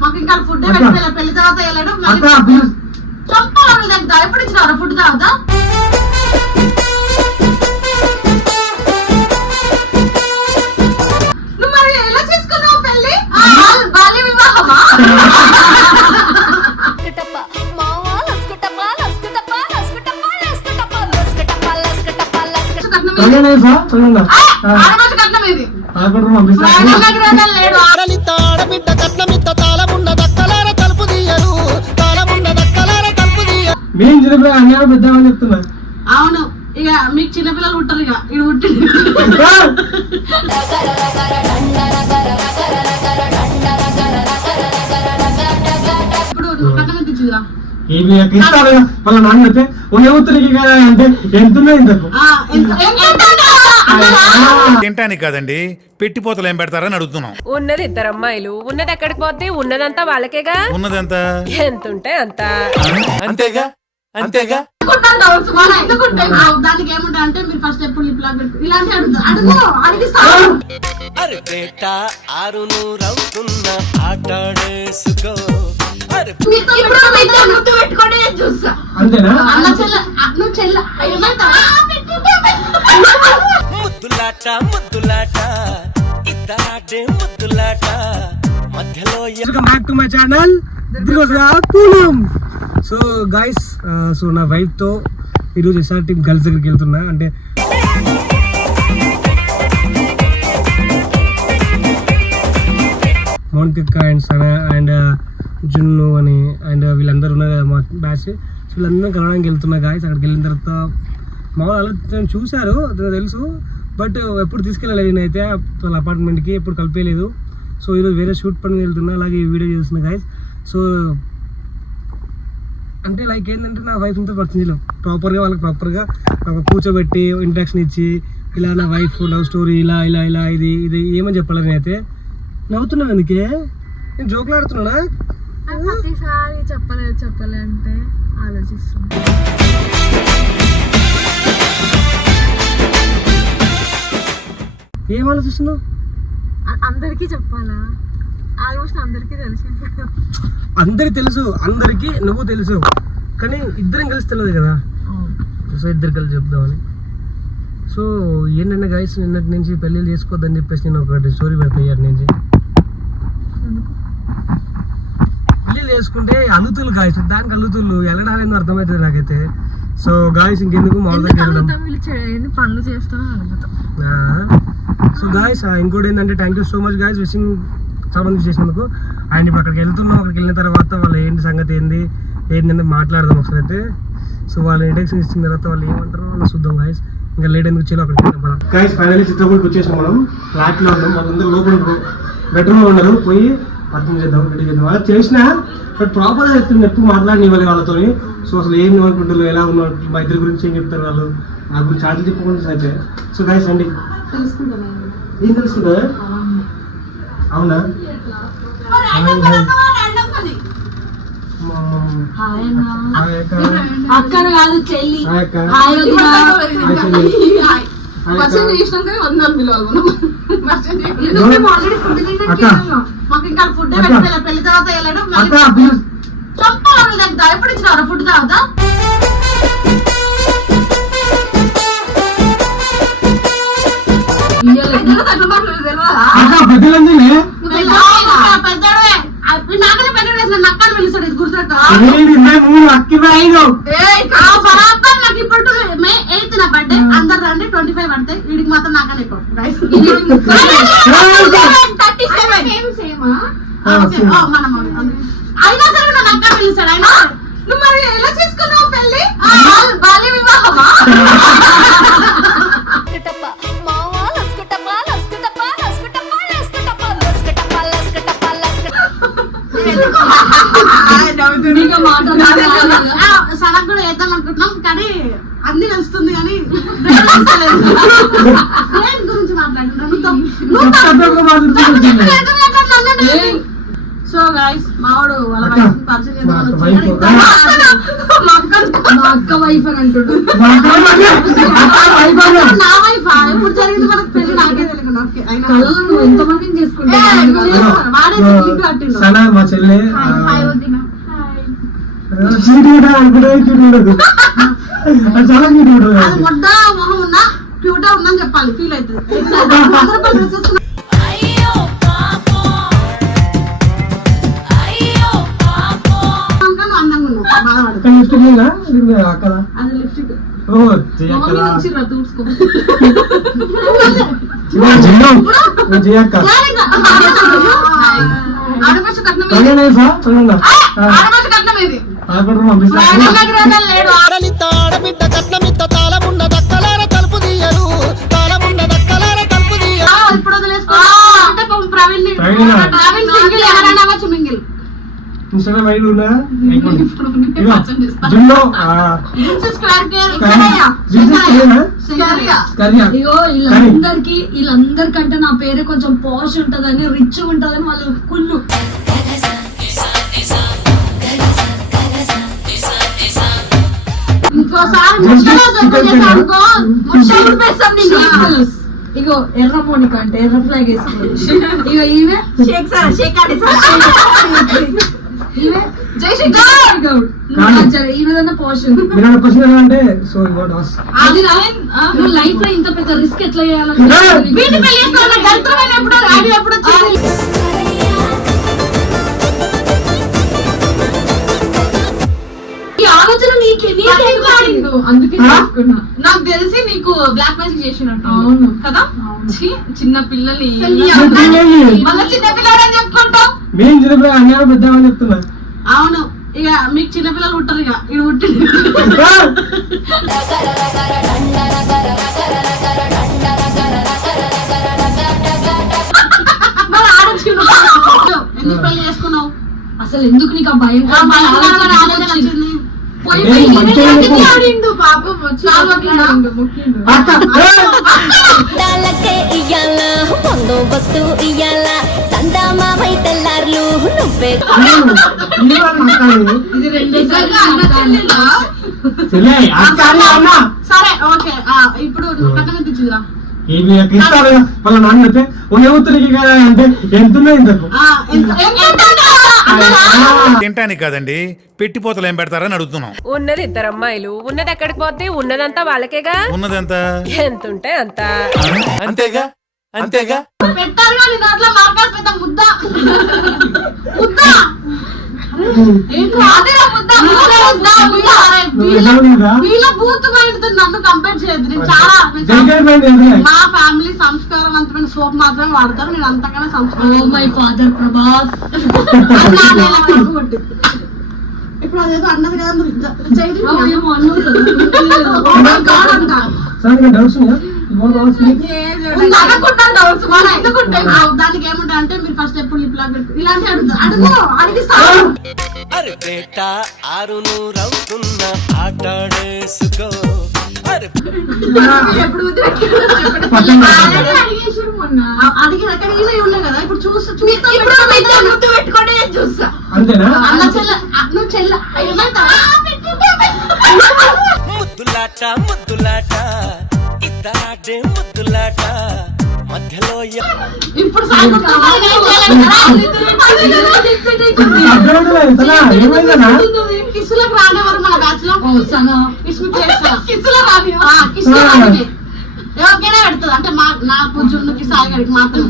మాకు ఇంకా ఫుడ్. పెట్టలేదు పెళ్ళి తర్వాత వెళ్ళడం చంపాల మీద ఎప్పుడు ఇచ్చినారా ఫుడ్ తాగుతా? నువ్వు మరి మేము చిన్నపిల్లలు అన్నారు పెద్దామని చెప్తున్నా అవును. ఇక మీకు చిన్నపిల్లలు ఉంటారు ఇక. ఇది పుట్టి ఇప్పుడు ఎంత ఇవి ఇస్తాడు వాళ్ళ నాన్న అయితే ఉన్నవుతుంది కదా అంటే ఎంతున్నాయి ఇంతకు? ఆ, ఎంత- ఎంత? తింటానికి కాదండి పెట్టిపోతలు ఏం పెడతారని అడుగుతున్నాం. ఉన్నది ఇద్దరు అమ్మాయిలు ఉన్నది ఎక్కడికి పోతే ఉన్నదంతా వాళ్ళకేగా? ఉన్నదెంత? ఎంత ఉంటే అంత. అంతేగా? అంతేగా? దానికి ఏముంటాయి అంటే మీరు ఫస్ట్ ఎప్పుడు లిప్ లాక్ పెట్టుకో ఇలాంటి అడుగుతా అడుగు అడిగిస్తా. అరే బేట ఆరు నూరవుతున్న ఆటాడేసుకో. అరే మీతో ఇప్పుడు మీతో ముద్దు పెట్టుకొని నేను చూస్తా? అంతేనా? అన్న చెల్ల నువ్వు చెల్ల ఏమంటావా ముద్దులాట ముద్దులాట ఇద్దరాడే ముద్దులాట. మధ్యలో back to my channel Poonam so guys so నా వైఫ్తో ఈరోజు ఎస్ఆర్టీ గర్ల్స్ దగ్గరికి వెళ్తున్నా. అంటే మౌనిక అండ్ సన అండ్ జున్ను అని అండ్ వీళ్ళందరూ ఉన్నారు కదా మా బ్యాచ్ సో వీళ్ళందరూ కలవడానికి వెళ్తున్నా గాయస్ అక్కడికి వెళ్ళిన తర్వాత మామూలు అలా చూశారు అతను తెలుసు. బట్ ఎప్పుడు తీసుకెళ్ళలేదు నేనైతే. వాళ్ళ అపార్ట్మెంట్కి ఎప్పుడు కలిపేయలేదు సో ఈరోజు వేరే షూట్ పని వెళ్తున్నా అలాగే ఈ వీడియో చేస్తున్నా గాయస్ సో అంటే లైక్ ఏంటంటే నా వైఫ్ అంతా పరిచయం ప్రాపర్గా వాళ్ళకి ప్రాపర్గా కూర్చోబెట్టి ఇంట్రాక్షన్ ఇచ్చి ఇలా నా వైఫ్ లవ్ స్టోరీ ఇలా ఇలా ఇలా ఇది ఇది ఏమని చెప్పాలి నేనైతే. నవ్వుతున్నాను అందుకే నేను జోకులు ఆడుతున్నానా? ప్రతిసారి చెప్పలేదు చెప్పలే అంటే ఆలోచిస్తాం ఏం ఆలోచిస్తున్నావు? అందరికీ చెప్పాలా? ఆల్మోస్ట్ అందరికీ తెలిసి. అందరికి తెలుసు అందరికీ నువ్వు తెలుసు. కానీ ఇద్దరం కలిసి తెలియదు కదా. సో ఇద్దరు కలిసి చెప్దామని. సో ఏంటంటే గైస్ నిన్నటి నుంచి పెళ్ళిళ్ళు చేసుకోవద్దని చెప్పేసి నేను ఒకటి స్టోరీ పెడతా ఇయ్యాటి నుంచి పెళ్ళిళ్ళు చేసుకుంటే అలుతులు గాయస్ దానికి అలుతులు వెళ్ళడానికి అర్థమవుతుంది నాకైతే. సో గాయస్ ఇంకెందుకు మా వాళ్ళ ఎందుకు దగ్గర వెళ్ళడం? అడుగుతాం వీళ్ళు చే- ఎన్ని పనులు అడుగుతాం. సో గాయస్ ఇంకోటి ఏంటంటే thank you so much guys wishing సంబంధించి చేసినందుకు. అండ్ ఇప్పుడు అక్కడికి వెళ్తున్నాం. అక్కడికి వెళ్ళిన తర్వాత వాళ్ళ ఏంటి సంగతి ఏంది? ఏంటంటే మాట్లాడదాం ఒకసారి అయితే. సో వాళ్ళు ఇండక్షన్ ఇచ్చిన తర్వాత వాళ్ళు ఏమంటారో వాళ్ళు చూద్దాం గాయస్ ఇంకా లేట్ ఎందుకు వచ్చేలో అక్కడికి వెళ్దాం మనం గాయస్ ఫైనల్లీ చిత్రకూడికి వచ్చేసాం మనం. ఫ్లాట్లో ఉన్నాం. వాళ్ళందరూ లోపల బెడ్రూమ్లో ఉన్నారు. పోయి అర్థం చేద్దాం రెడీ చేద్దాం. అలా చేసినా బట్ ప్రాపర్గా చెప్తుంది. ఎప్పుడు మాట్లాడి ఇవ్వాలి వాళ్ళతో సో అసలు ఏం అనుకుంటారు ఎలా ఉన్నారు? మా ఇద్దరి గురించి ఏం చెప్తారు వాళ్ళు? నా గురించి చెప్పుకుంటే అయితే సో గాయస్ అండి ఏం తెలుస్తుందా అవునా? హాయ్ అక్క. అక్కడ కాదు చెల్లి. ఫుడ్ పెళ్ళి తర్వాత వెళ్ళడం మీద ఎంత ఎప్పుడు ఇచ్చినారా ఫుడ్ తాగుతా అక్క పెద్దలండి పెద్దోడే నాకనే పెద్ద వేసిన నక్కలు పిలుస్తాడు ఇది గుర్తుపెట్టా మూడు అక్కి ఐదు ఆ బరాబర్ నాకు ఇప్పుడు మే ఎయిత్ నా బర్త్డే అందరు రండి ట్వంటీ ఫైవ్ పడతాయి. వీడికి మాత్రం నాకనే ఎక్కువ థర్టీ సెవెన్ మనం అయినా సరే నా నక్క పిలుస్తాడు అయినా నువ్వు మరి ఎలా చేసుకున్నావు పెళ్ళి బాల్య వివాహమా? సడన్ కూడా వేద్దాం అనుకుంటున్నాం కానీ అన్ని నచ్చుతుంది కానీ దేని గురించి మాట్లాడుతున్నావు? నువ్వు నువ్వు సో సో గాయస్ మావాడు వాళ్ళ అక్క, వైఫ్ పరిచయం మా అక్క- వైఫ్. అని అంటుడు. నా వైఫ్? ఎప్పుడు జరిగింది మనకు పెళ్ళి నాకే ఓకే ఎంతమందిని? వాడే మా చెల్లె. హాయ్ వదిన. చీటి కూడా అనుకుంటే అది చాలా చీటి అది మొడ్డ మొహం ఉన్నా క్యూట్ ఉందని చెప్పాలి ఫీల్ అవుతుంది లిప్స్టిక్ లేదా అక్కడ అది లిప్స్టిక్ ఓ కట్నం ఆడబిడ్డ కట్నమిత్త దక్కలార తలుపు తీయరు దక్కలార తలుపు తీయరు ఇప్పుడు జిమ్లో వీళ్ళందరికి వీళ్ళందరికంటే నా పేరే కొంచెం పాష్ ఉంటదని రిచ్ ఉంటదని వాళ్ళు కుళ్ళు ఇగో ఎర్ర మోనిక అంటే ఎర్ర ఫ్లాగ్ వేసుకోవాలి ఇగో ఈమె షేక్ సార్ షేక్ ఆడి ఈమె జై శ్రీ గౌడ్ సో వాస్ అది నువ్వు లైఫ్లో ఇంత పెద్ద రిస్క్ ఎట్లా చేయాలని వీటి పెళ్ళి చేసుకోవాలి దళితమైన ఎప్పుడు రాడి ఎప్పుడు ఆలోచన నీకే. అందుకే నాకు తెలిసి నీకు బ్లాక్ మ్యాజిక్ చేసినట్టు అవును. కదా? చిన్న పిల్లలు ఈ- పిల్లలు. మళ్ళీ చిన్న పిల్లలని చెప్పుకుంటావు? మేము చిన్నప్పుడు అన్నారు పెద్దామని చెప్తున్నా. అవును. ఇక మీకు చిన్న పిల్లలు ఉంటారు ఇక. ఇది పుట్టి ఎందుకు పెళ్ళి చేసుకున్నావు? అసలు ఎందుకు నీకు ఆ భయం ఆ భయం ఆలోచన కావాలి, ఎందుకు ఆలోచన వచ్చింది? వచ్చింది. ఇయ్యాల బందోబస్తు ఇయ్యాల సందామావై తెల్లార్లు నువ్వే. సరే ఓకే. ఇప్పుడు వాళ్ళ నాన్న అయితే ఉన్నవుతురికి కదా అంటే ఎంత ఉన్నాయి ఇంతకు? ఆ, ఎంత- తింటానికి కాదండి పెట్టిపోతలు ఏం పెడతారని అడుగుతున్నాం. ఉన్నది ఇద్దరు అమ్మాయిలు ఉన్నది ఎక్కడికి పోతే ఉన్నదంతా వాళ్ళకేగా? ఉన్నదంత? ఎంత ఉంటే అంత. అంతేగా? అంతేగా? మా ఫ్యామిలీ సంస్కారవంతమైన సోప్ మాత్రమే వాడతారు నేను అంతగానే ఓ సంస్కారం మై ఫాదర్ ప్రభాస్. ఇప్పుడు అదేదో అన్నది కదా మీరు దానికి ఏముంటాయి అంటే మీరు ఫస్ట్ ఎప్పుడు లిప్ ఇలాంటి అడుగుతారు అడుగు అడిగిస్తాను. అరే బేట ఆరు నూరవుతున్న ఆటాడేసుకో. అరే పక్కన అడిగి అడిగినవి ఉన్నాయి కదా? ఇప్పుడు చూసి చూస్తా పెట్టుకోండి నేను చూస్తా. అంతేనా? అన్న చెల్ల నువ్వు చెల్ల ముద్దులాట ముద్దులాట ఇద్దరాడే ముద్దులాట మధ్యలో ఇప్పుడు కిస్సులకు రానివ్వరు మన బ్యాచ్లో కిస్సులో రాని కిస్సులో రాని ఎవరికైనా పెడుతుంది. అంటే మా నాకు జున్నుకి సాయిగడికి మాత్రం.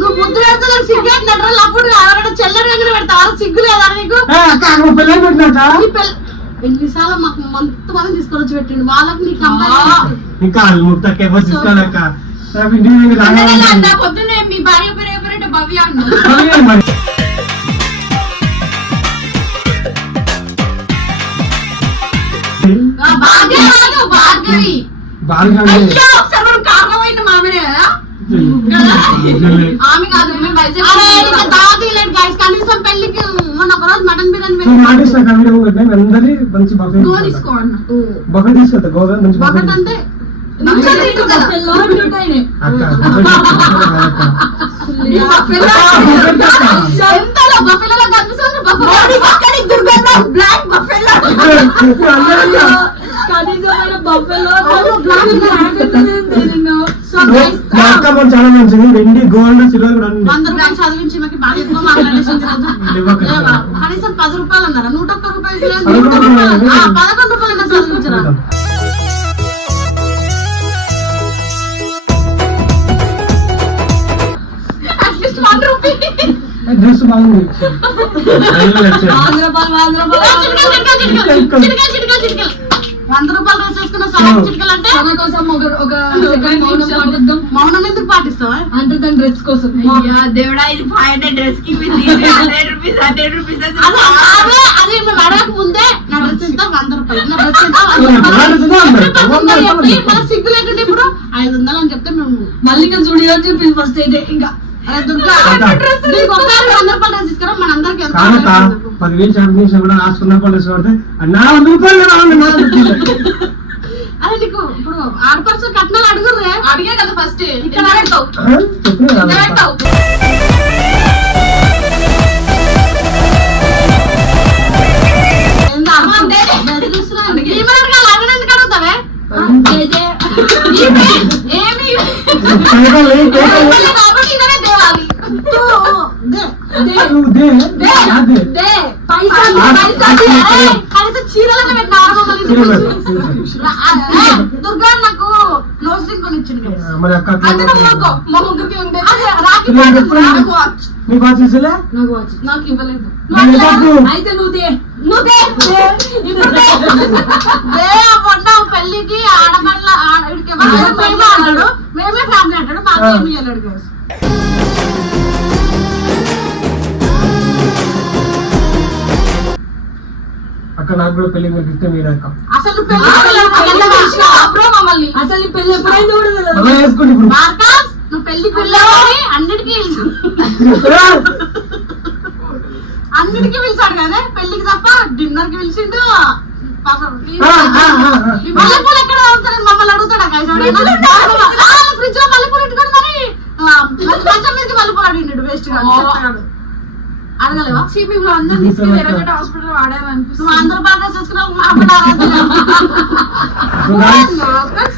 నువ్వు ముద్దు పెడతా సిగ్గు అప్పుడు ఎవరైనా చెల్లెడు దగ్గర పెడతావా? సిగ్గు లేదా నీకు? ఎన్నిసార్లు మాకు మంత మంది తీసుకొని వచ్చి పెట్టిండు. వాళ్ళకి నీకు ఇంకా ముట్టకే రాగానే పొద్దున్నే మీ భార్య పేరు ఎవరంటే భవ్య అన్న అలాగే మరి భాగ్య కాదు భాగ్యవి భార్గవి అయ్యో ఒకసారి మనం కారణమైన మామిడే కదా చెల్లి. ఆమె కాదు మేము వైజాగ్ దాది లేని గైస్ కనీసం పెళ్ళికి మొన్న ఒక రోజు మటన్ బిర్యానీ సో పెట్టి మాటిస్తా కవిడ నేను అందరి మంచి బఫే గో తీసుకో అన్న బఫే తీసుకెళ్తా గోవా మంచి బఫే ఒకటి అంటే చాలా మంచిది. వెండి గోల్డ్ సిల్వర్ కూడా వంద రూపాయలు చదివించి మాకు బాగా ఎక్కువ మాట్లాడేసింది? కనీసం పది రూపాయలు అన్నారా? నూట ఒక్క రూపాయలు పదకొండు రూపాయలు. రూపాయలు. ఆ, పదకొండు రూపాయలు అన్నా చదివించరా వంద రూపాయలు సగం చిటికలు అంటే? తన కోసం ఒక ఒక సెకండ్ మౌనం పాటిద్దాం. మౌనం ఎందుకు పాటిస్తావా? అంటే దాని డ్రెస్ కోసం. దేవుడా ఇది ఫైవ్ హండ్రెడ్ డ్రెస్కి హండ్రెడ్ రూపీస్ హండ్రెడ్ రూపీస్ అదే అదే అదే మేము అడగక ముందే నా డ్రెస్ ఎంత వంద రూపాయలు. నా డ్రెస్ ఎంత సిగ్గు లేకుండా ఇప్పుడు? ఐదు వందలు అని చెప్తే మేము మళ్ళీ ఇంకా ఫస్ట్ అయితే ఇంకా పదివేలు షాప్ నుంచి కూడా రాసుకున్న పళ్ళు డ్రెస్ పడితే నా వంద రూపాయలు. అరే నీకు ఇప్పుడు ఆడపడుచు కట్నాలు అడుగుర్రే. అడిగే కదా ఫస్ట్ ఇక్కడ అడుగుతావు? ఆ? చెప్పినా కదా ఇక్కడ అక్క. అడుగుతావు ఏంది అడుగుతావు? బెదిరిస్తున్నావు. ఈమె అడగాలి, ఆమెను ఎందుకు అడుగుతావే? ఈమె, ఏమి? కేకలు, కేకలు. ఇవ్వలే కాబట్టి ఇదనే తేవాలి. తూ, దే. నువ్వు దే. అదే. దే. పైసా, ఆ, పైసా, ఆ, దే. ఆ. ఏయ్, కనీసం చీరలన్నా పెట్టిన ఆడమమ్మల్ని చీరలు తీసుకొచ్చి. పెట్టు. రా, ఆ, ఏయ్, దుర్గా నాకు రింగ్. మరి అక్క. మా ఉంది. అదే, రాఖీ? నాకు watch. నీకు బాగా చేసేలే నాకు ఇవ్వలేదు. అయితే నువ్వు పెళ్ళికి ఆడపిల్ల ఆడ వీడికి ఎవరు లేరు, మేమే ఫ్యామిలీ అంటాడు మాకు ఆ. ఏమి ఇవ్వలేడు అక్క నాకు కూడా పెళ్ళి మీరు గిఫ్ట్ మీరు అక్క. అసలు మమ్మల్ని అసలు పెళ్ళి కూడా వేసుకోండి ఇప్పుడు. నువ్వు వెళ్ళావని అన్నిటికీ పిలిచాడు. అన్నిటికీ పిలిచాడు కదా? పెళ్ళికి తప్ప డిన్నర్కి పిలిచిండు మల్లెపూలు ఎక్కడ అడుగుతాడు మమ్మల్ని అడుగుతాడా? ఫ్రిడ్జ్లో మల్లెపూలు పెట్టుకొని మరి. ఆ, మంచి మీదకి మల్లెపూలు అడిగినాడు వేస్ట్గా. అడగలేవా? తీసుకెళ్ళి వేరే చోట హాస్పిటల్ నువ్వు అందరూ బాగా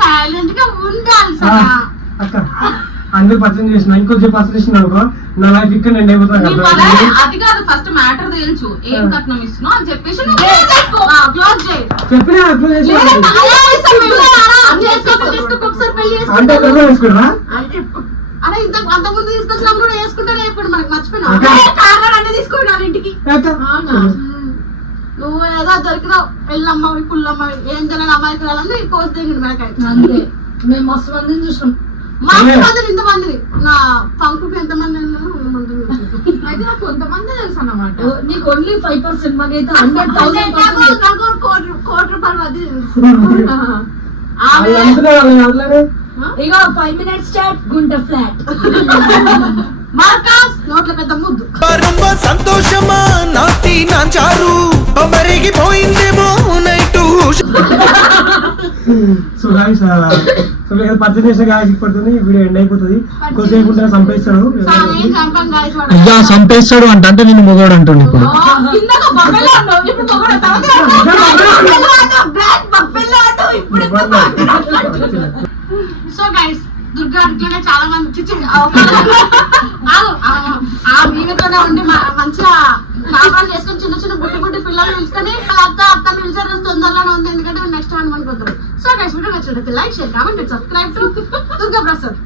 సైలెంట్గా ఉండాలి అక్క అందరు పరిచయం చేసిన ఇంకొంచెం పరిచయం చేసిన అనుకో నా లైఫ్ ఇక్కడ నేను అయిపోతాను అది కాదు ఫస్ట్ మ్యాటర్ తెలుసు. ఏం కట్నం ఇస్తున్నావు అని చెప్పేసి చేయి. చెప్పినా చేసి. అంటే అరే ఇంత అంతకుముందు తీసుకొచ్చినప్పుడు కూడా వేసుకుంటానే ఇప్పుడు మనకి మర్చిపోయినా నువ్వు ఏదో దొరికినావు. పెళ్ళమ్మవి పుల్లమ్మవి ఏం తెలియని అమ్మాయికి రాలని పోస్ట్ దిగిండు మనకాయ అంతే. మేము మస్తు మందిని చూసినాం. మా మందిని ఇంతమందిని నా పంపుకి ఎంతమంది అయితే నాకు కొంతమంది తెలుసు అన్నమాట నీకు ఓన్లీ ఫైవ్ పర్సెంట్ మాకైతే హండ్రెడ్ థౌసండ్ కోటి రూపాయలు అది వాళ్ళు అట్లానే ఇక ఫైవ్ మినిట్స్ స్టార్ట్ గుంట ఫ్లాట్ మార్కాస్ నోట్ల పెద్ద ముద్దు. ప్రారంభ సంతోషమా? నాటి నాంచారు. మరిగిపోయిందేమో నైట్. సో గాయస్ సో ఇక్కడ పర్చేస్ చేసే గాయస్ వీడియో ఎండ్ అయిపోతుంది. కొద్దిగా ఉంటే సంపేస్తాడు అయ్యా సంపేస్తాడు అంట. అంటే నేను మొగోడు అంటుండే ఇప్పుడు. సో గైస్ దుర్గా అట్లనే చాలా మంది ఆ, ఆ ఉండి మంచిగా కాపాలు చేసుకొని చిన్న చిన్న బుట్టి బుట్టి పిల్లలు పిలుచుకొని వాళ్ళ అత్త అత్త పిలిచారు తొందరలోనే ఉంది. ఎందుకంటే నెక్స్ట్ హ్యాండ్ మనకు సో గైస్ వీడియో నచ్చినట్టు like share comment subscribe to Durga Prasad